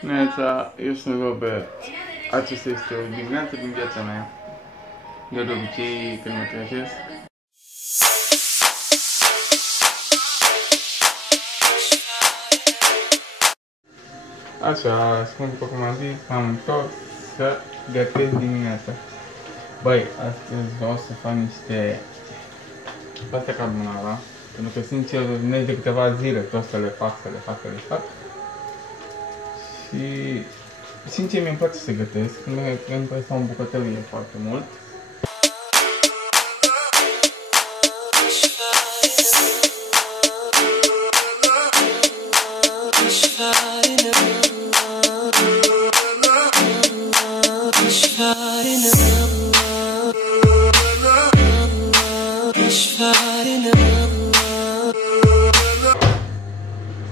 Neața, eu sunt Robert. Aceasta este o dimineață din viața mea. De obicei, când mă trezesc, așa, spun după cum am zis, m-am întors să gătesc dimineața. Băi, astăzi vreau să fac niște pasta carbonara, pentru că sincer urmez de câteva zile tot să le fac. Și sincer mi-mi place să gătesc, îmi place să am bucătărie foarte mult.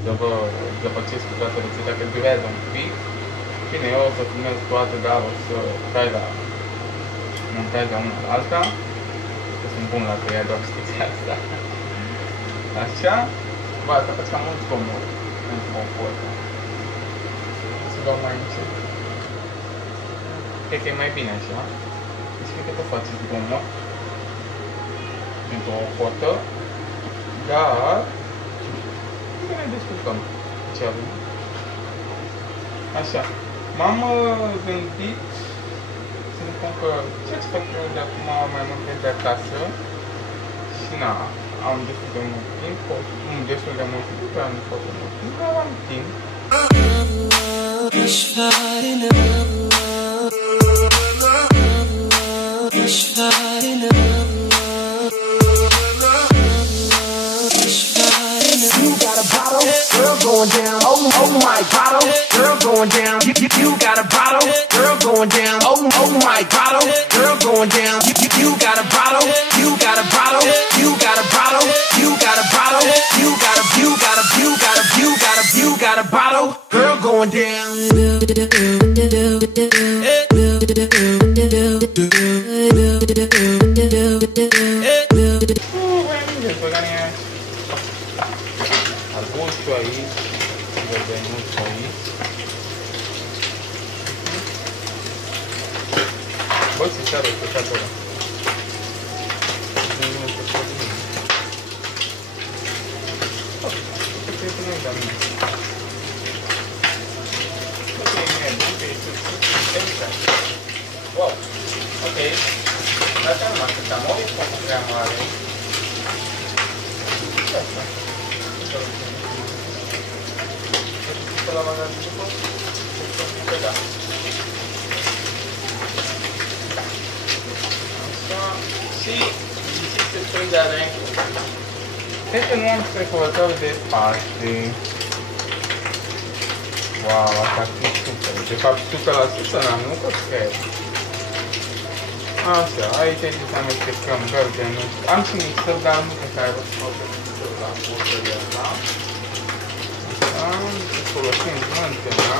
Să vă zăpăcesc cu toată rețeta, că durează un pic. Bine, eu o să filmez toate, dar o să stai la montaja una la alta. Că sunt bun la tăiat, doar știți asta. Așa. Bă, asta face cam mult comod pentru o fotă. Să dau mai încet. Cred că e mai bine așa. Deci cred că tot faceți comod pentru o fotă. Dar să ne descurcăm ce avem. Așa. M-am gândit să ne spun că ceea ce fac eu de acum mai mult de acasă și na, am destul de mult timp, dar nu foarte mult timp, dar am timp. Girl going down, oh my bottle, girl going down. You got a bottle, girl going down, oh my bottle, girl going down. You got a bottle, you got a bottle, you got a bottle, you got a bottle, you got a bottle, girl going down. Arbustul aici, verdenuțul aici. Bă, ce ceară plecat ăla. Nu știu ce bine. Cred că nu-i de-a mine. Ok, bine, bun, că este interesant. Wow, ok. Dacă nu mă așteptam, o e foarte prea mare. Ce asta? La magazin după, că da. Așa, și lipsite stridare. Cred că nu am strecurător de Paște. Wow, asta ar fi super. De fapt, 100% n-am, nu că cred. Așa, aici trebuie să amestecăm verdenuț. Am și mixer, dar nu cred că ai rost să la portăria asta. Folosim mântâna.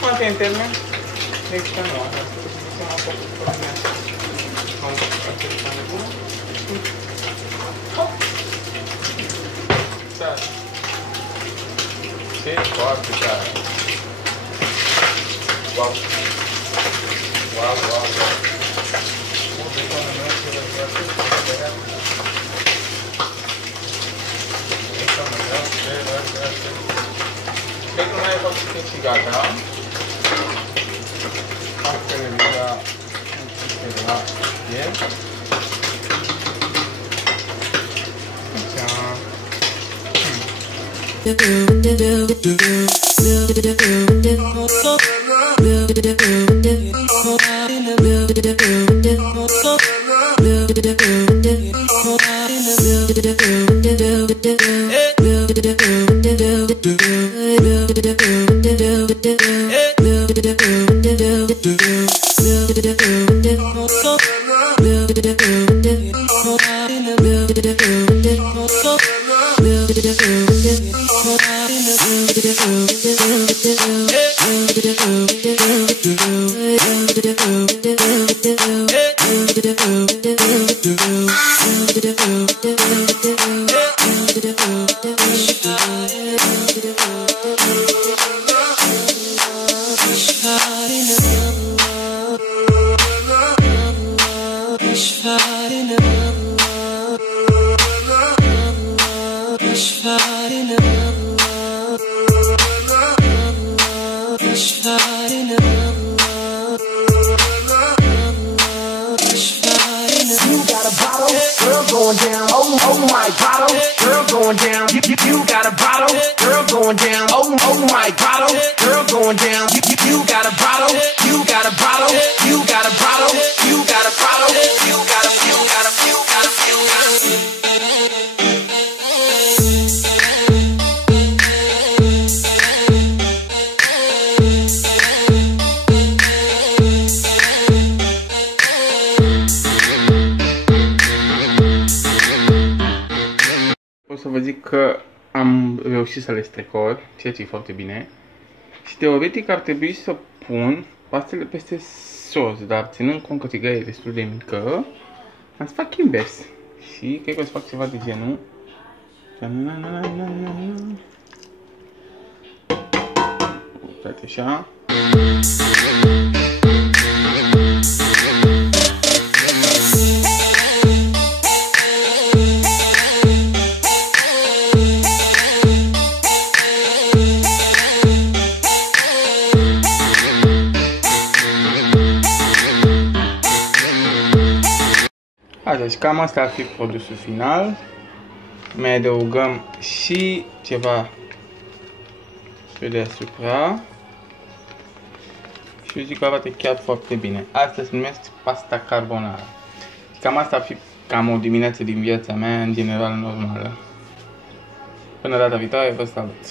Quanto é internet? Next nu, asta să mă focus pe mine. Am făcut asta de bună. Tare. Ce foarte tare. Wow. Wow, wow, wow. De până meu ce vă cred că nu mai e făcut și gata. Faptele de la el. Going down, oh my bottle, girl going down. You got a bottle, girl going down. Oh my bottle, girl going down. You got a bottle, you got a bottle, you got a bottle, you got a bottle, you got a, you got a, you got a, you got a. O să vă zic că am reușit să le strecor, ceea ce e foarte bine. Și teoretic ar trebui să pun pastele peste sos, dar ținând cont că țigaia e destul de mică, am să fac invers. Și cred că o să fac ceva de genul. Uitați așa. Deci cam asta ar fi produsul final. Mai adăugăm și ceva pe deasupra. Și eu zic că arată chiar foarte bine. Asta se numește pasta carbonara. Cam asta ar fi cam o dimineață din viața mea, în general normală. Până data viitoare, vă salut!